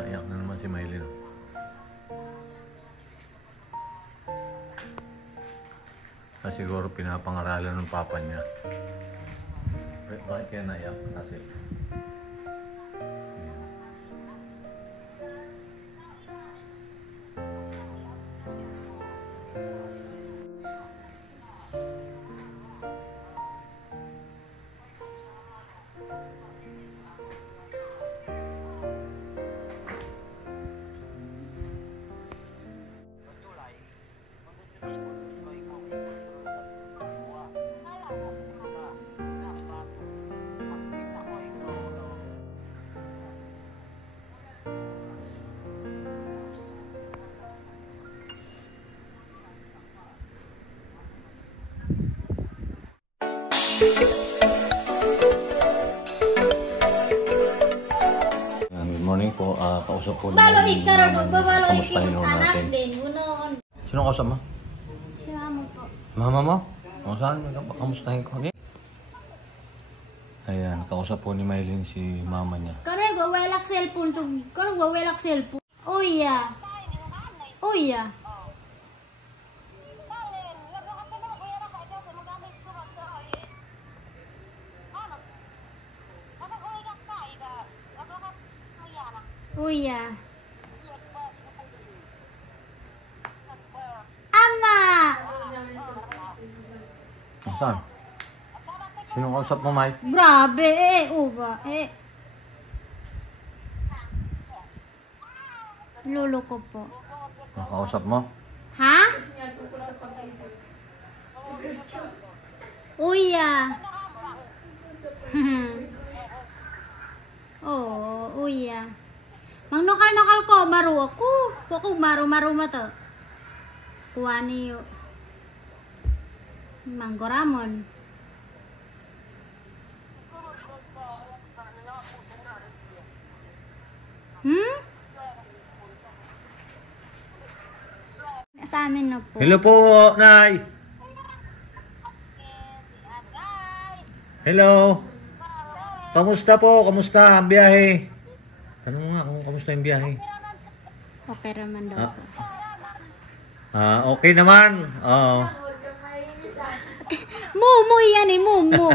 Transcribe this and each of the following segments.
Naiyak na naman si Mylene. Siguro pinapangaralan ng papa niya. Bakit kaya naiyak? Kasi good morning po. Kausap po namin kamustahin ho natin. Sino kausap mo? Si Mama po. Mama mo? O saan? Kamustahin ko? Ayan, kausap po ni Mylene si mama niya. Kano gawelak cellphone. Kano gawelak cellphone. Uya. Uya. Uya. Ama. Saan? Sino kausap mo, Mike? Grabe uba Lolo ko po. Kausap mo? Ha? Uya. Oh, uya. Mang nokal ko, maru ako. Ako maru mata. Kuwani yo. Manggoramon. Sa amin na po. Hello po, Nay! Hello! Kamusta po? Kamusta ang biyahe? Tanong nga kung kamusta yung biyahe. Okay naman daw po. Okay naman. Mumu yan mumu.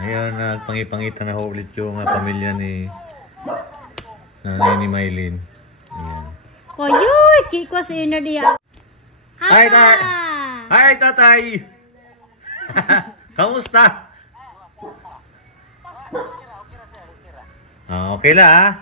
Ayan, nagpangipangitan na ulit yung pamilya ni nanay ni Mylene. Ayan. Koyoy, kikwas ina diya. Hi, Tay! Hi, Tatay! Kamusta? Okay la,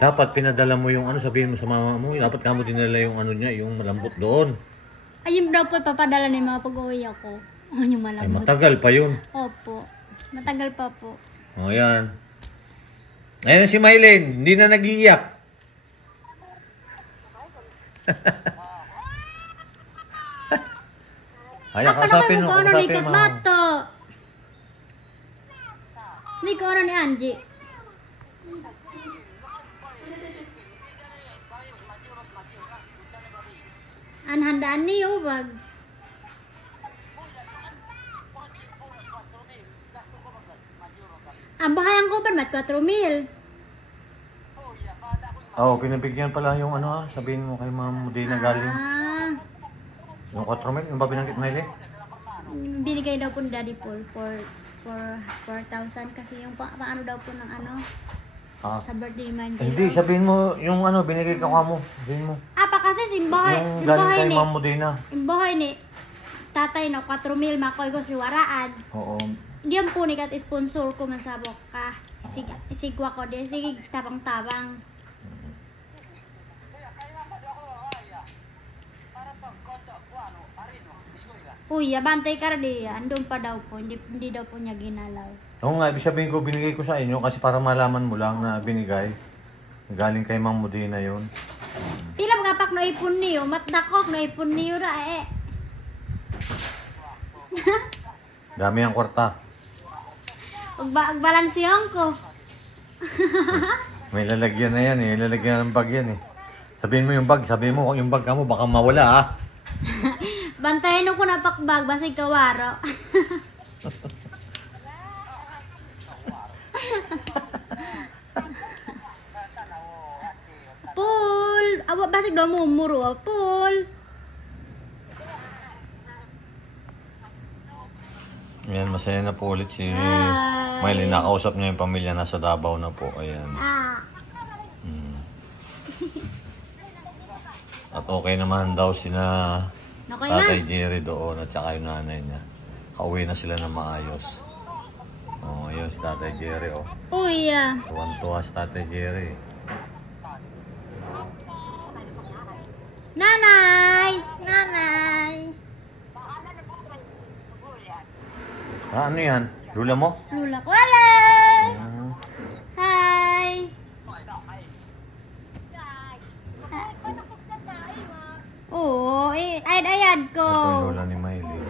Dapat pinadala mo yung sabihin mo sa mama mo. Dapat kamo dinala yung niya, yung malambot doon. Ayun daw po ipapadala ni mga pag-uwi ako. Yung malambot. Ay, matagal pa yun. Opo. Matagal pa po. Yan. Ayan si Mylene, hindi na nag-iiyak. Ayan, kausapin mo. Kausapin mo. Ni ko ni Angie. Anhandaan niyo bag. Ang bahayang ko ba mat 4,000? Pinabigyan pala yung sabihin mo kay Ma'am Modena galing. Yung 4,000, yung ba binanggit Mylene? Binigay daw po ni Daddy Paul for 4,000 kasi yung paano daw po ng sa birthday man. Hindi, sabihin mo yung binigay ka mo. Sabihin mo. Pa kasi simbahay. Yung galing kay Ma'am Modena. Imbahay ni tatay no 4,000 makoy ko si waraan. Oo. Diyan po ni kat sponsor ko man sabok ka. Isigwa ko di sige tabang-tabang. Uy, bantay ka rin. Andun pa daw po. Hindi daw po niya ginalaw. Oo nga, ibig sabihin ko binigay ko sa inyo kasi para malaman mo lang na binigay. Galing kay Ma'am Modena yun. Pila mga pak no ipon niyo. Matdakok no ipon niyo ra Dami ang kwarta. Agbalansyong ko. May lalagyan na yan eh. Lalagyan ng bag yan eh. Sabihin mo yung bag. Sabihin mo yung bag ka mo baka mawala Bantayan ko na pakbag basig kawaro. kasig daw mumuro, Paul. Ayan, masaya na po ulit si Mylene. Nakausap niya yung pamilya nasa Davao na po. Ayan. At okay naman daw sina Tatay Jerry doon at saka yung nanay niya. Kauwi na sila na maayos. Oh, ayun si Tatay Jerry, oh. Uy, Tuwan-tuwa si Tatay Jerry. Nanay! Nanay! Ah, ano yan? Lula mo? Lula ko, hello! Hi! Oo, ayad ko. Ito yung lula ni Mylene.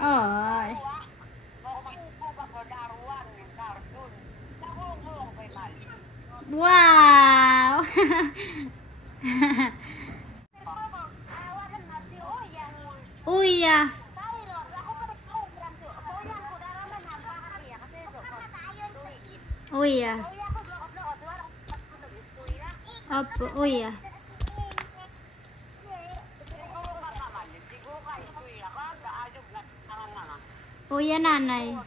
Oh. Wow! Uy, Uy, Opo, uy, Uy, nanay.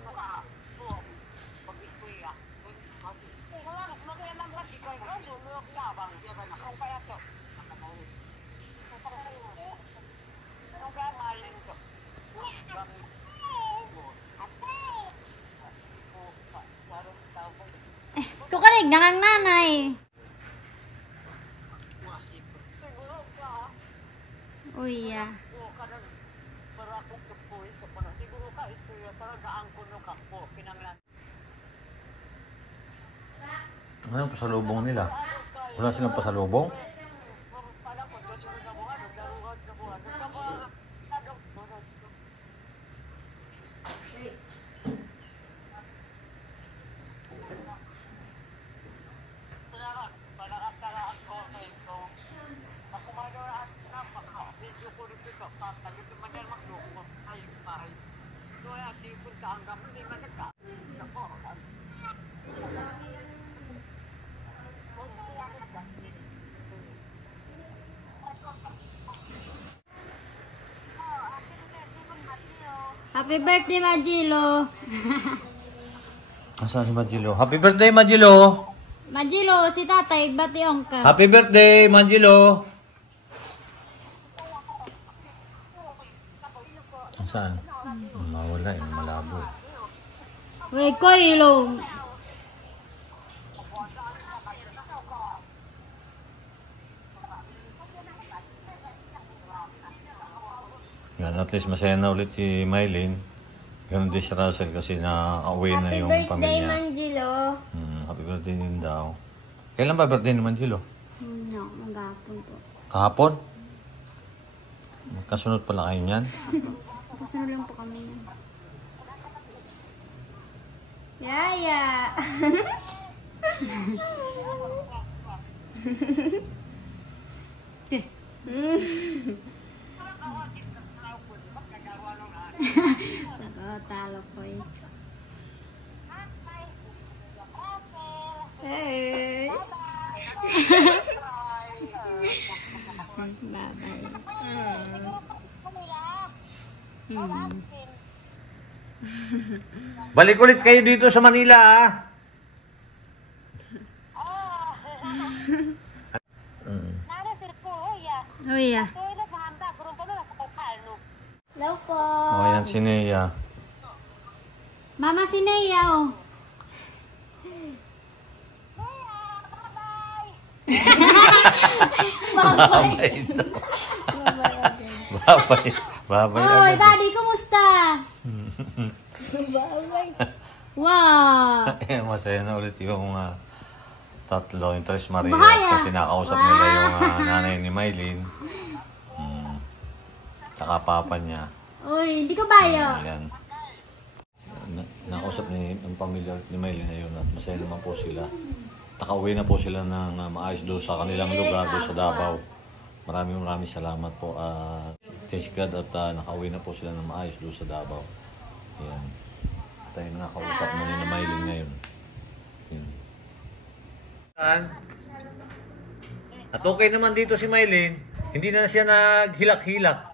Tukarig nangang nanay. Uy, Ano yung pasalubong nila? Wala silang pasalubong? Happy birthday, Majilo. Asan si Majilo? Happy birthday, Majilo! Majilo, si tatay, bationg ka. Happy birthday, Majilo! Saan? Mawala yung malabo. Uy, ko ilong. Yan, at least masaya na ulit si Mylene. Ganun din si Russell kasi na-away na yung pamilya. Happy birthday, Manjilo. Happy birthday din daw. Kailan ba birthday ni Manjilo? No, maghapon po. Kahapon? Magkasunod pala kayo niyan? Kasunod lang po kami. Yaya! Talo ko eh. Hey! Bye-bye. Balik ulit kayo dito sa Manila, ah! Oh, yeah. Hello po. O, yan si Nea. Mama si Nea, oh. Babay. Babay. Babay. Oy, buddy, kumusta? Babay. Wow. Masaya na ulit yung tatlo, yung Tres Marias, Bahaya. kasi nakausap nila yung nanay ni Mylene. Saka papa niya. Uy, hindi ko bayo. Ayan. Nakausap ni ang pamilya ni Mylene ngayon at masaya naman po sila. Nakauwi na po sila ng maayos doon sa kanilang lugar, doon sa Davao. Maraming salamat po. Thanks God at nakauwi na po sila ng maayos doon sa Davao. Ayan. Tayo na kausap na ni na Maylin ngayon. Ayan. At okay naman dito si Maylin. Hindi na siya naghilak-hilak.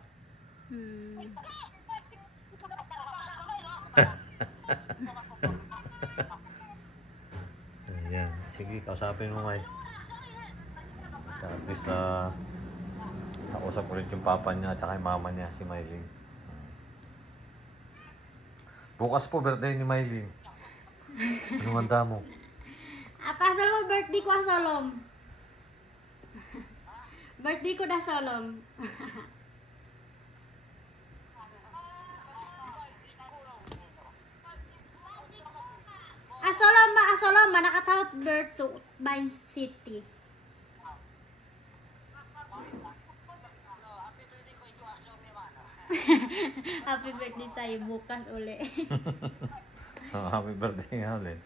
Ayan. Sige, kausapin mo, May. At least, nausap ulit yung papa niya at saka yung mama niya, si Maylin. Bukas po, birthday ni Maylin. Anong handa mo? Pasal mo birthday ko Solom. Birthday ko na Solom. Asolom nakatawat birth to Mine City. Happy birthday sa'yo bukas uli. Happy birthday nga ulit.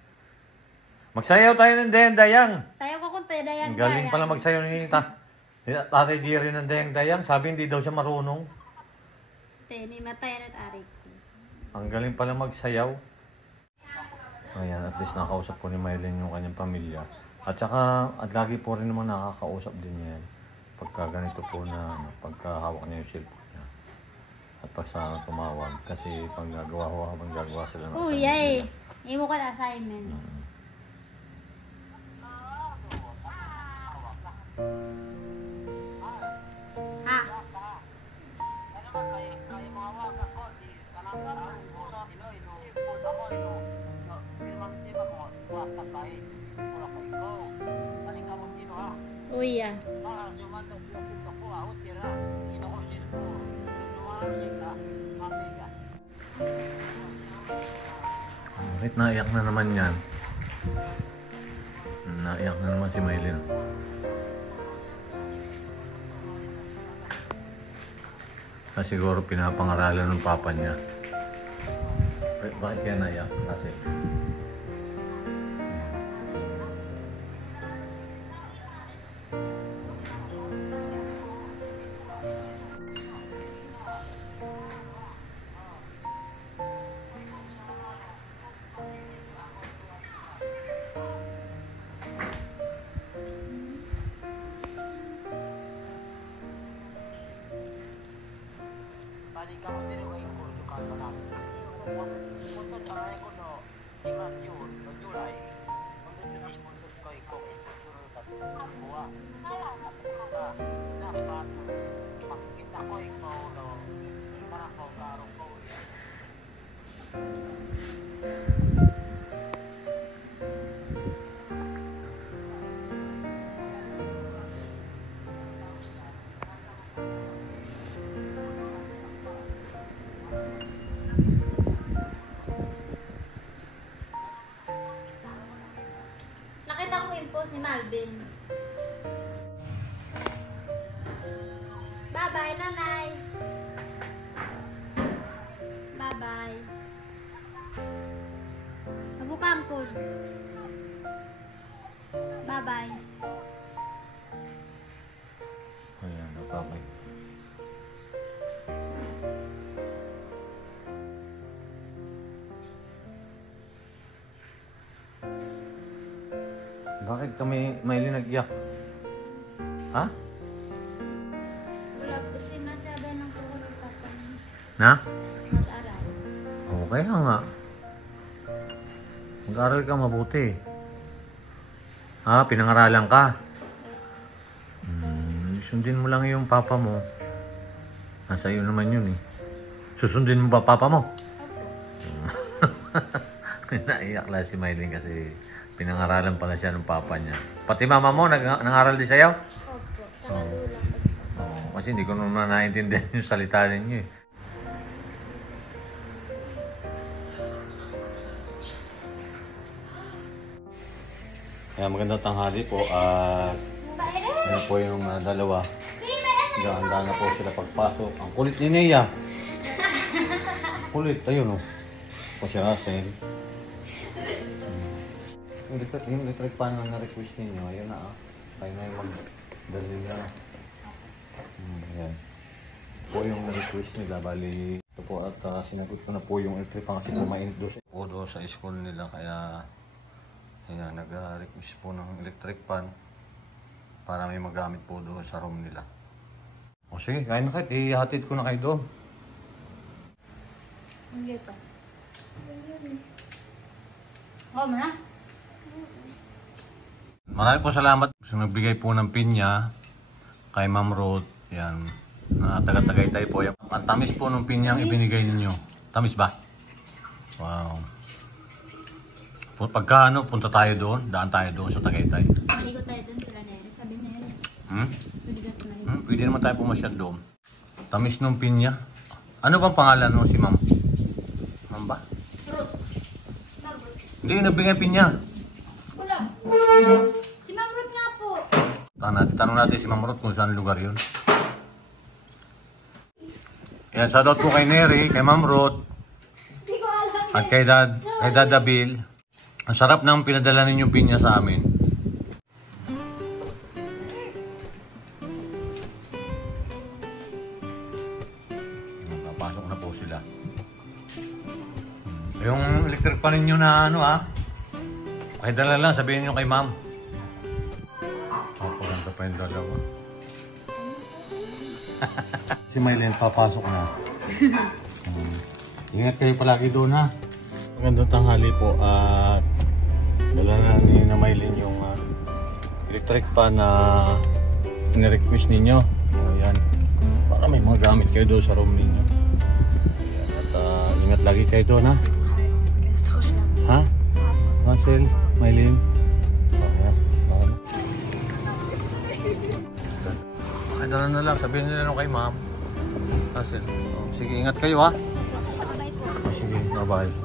Magsayaw tayo ng dayang-dayang. Sayaw ko kung tayo dayang-dayang. Ang galing pala magsayaw ni Tatay Jerry ng dayang-dayang. Sabi hindi daw siya marunong. Ni matay na tarik. Ang galing pala magsayaw. Ayan, at least nakausap ko ni Maylin yung kanyang pamilya. At saka, at lagi po rin naman nakakausap din yan. Pagka ganito po na, pagka hawak niya yung cellphone niya. At pag sa tumawag. Kasi pag gagawa sila ng Uy, ay. Imo ko na assignment. Ha? Uy, ah. Bakit naiyak na naman yan? Naiyak na naman si Maylin. Siguro pinapangaralan ng papa niya. Bakit kaya naiyak? Kasi Nakita kong impose ni Malvin. Bye-bye, nanay. Bye-bye. Nabukam ko. Bye-bye. ayan, napapay. Bakit kami Maylin nag-iyak? Ha? Wala po sinasabi ng puhulong papa niya. Na? Mag-aral. Okay nga. Mag-aral ka mabuti. Ha? Pinangaralan ka? Sundin mo lang yung papa mo. Nasa iyo naman yun eh. Susundin mo ba papa mo? Naiyak lang si Maylin kasi pinangaralan pala siya ng papa niya. Pati mama mo nang-aral din sa'yo? Opo. Tsaka Oo. lula. Oo, kasi hindi ko naman naiintindihan yung salita ninyo eh. Kaya magandang tanghali po at yan po yung dalawa. Ganda na po sila pagpasok. Ang kulit ni Nea. Kulit, ayun o. Po si Russell. Yung electric pan na na-request ninyo, ayun na ah. Tayo na yung mag-dali na. Ayan. Po yung na-request nila, bali ito po at sinagot ko na po yung electric fan kasi po mainit doon sa school nila kaya ayan, nag-request po ng electric fan para may magamit po doon sa room nila. O sige, kain na kayo. Ihatid ko na kayo doon. Hindi pa. Oh, mana? Marami po salamat sa nagbigay po ng pinya kay Ma'am Ruth. Yan. Na taga-Tagaytay po. Ang tamis po ng pinyang ibinigay ninyo. Tamis ba? Wow. Pagka ano, punta tayo doon. Daan tayo doon sa Tagaytay. Maligo tayo doon pala na yan. Sabi na yan. Pwede naman tayo pumasyal doon. Tamis ng pinya. Ano bang pangalan mo si Ma'am? Ma'am ba? Hindi, nabigay pinya. Wala. Si Ma'am Ruth nga po. Tanong natin si Ma'am Ruth kung saan lugar yun. Yan, shoutout po kay Neri, kay Ma'am Ruth, at kay Dada Bill. Ang sarap ng pinadala ninyong pinya sa amin. Papasok na po sila. Yung electric pa ninyo na ano kay dala lang, sabihin nyo kay Ma'am. Paganda pa yung dalawa. Si Mylene papasok na. Ingat kayo palagi doon ha. Magandang tanghali po at dala na ni Mylene yung electric pan na sinirequest ninyo. Ayan. Para may mga gamit kayo doon sa room ninyo. Ayan. At ingat lagi kayo doon ha. Ha? Marcel? Mylene? Pakidala na lang. Sabihin nila nung kay Ma'am. Marcel. Sige, ingat kayo ha. Bye po. Sige, bye-bye.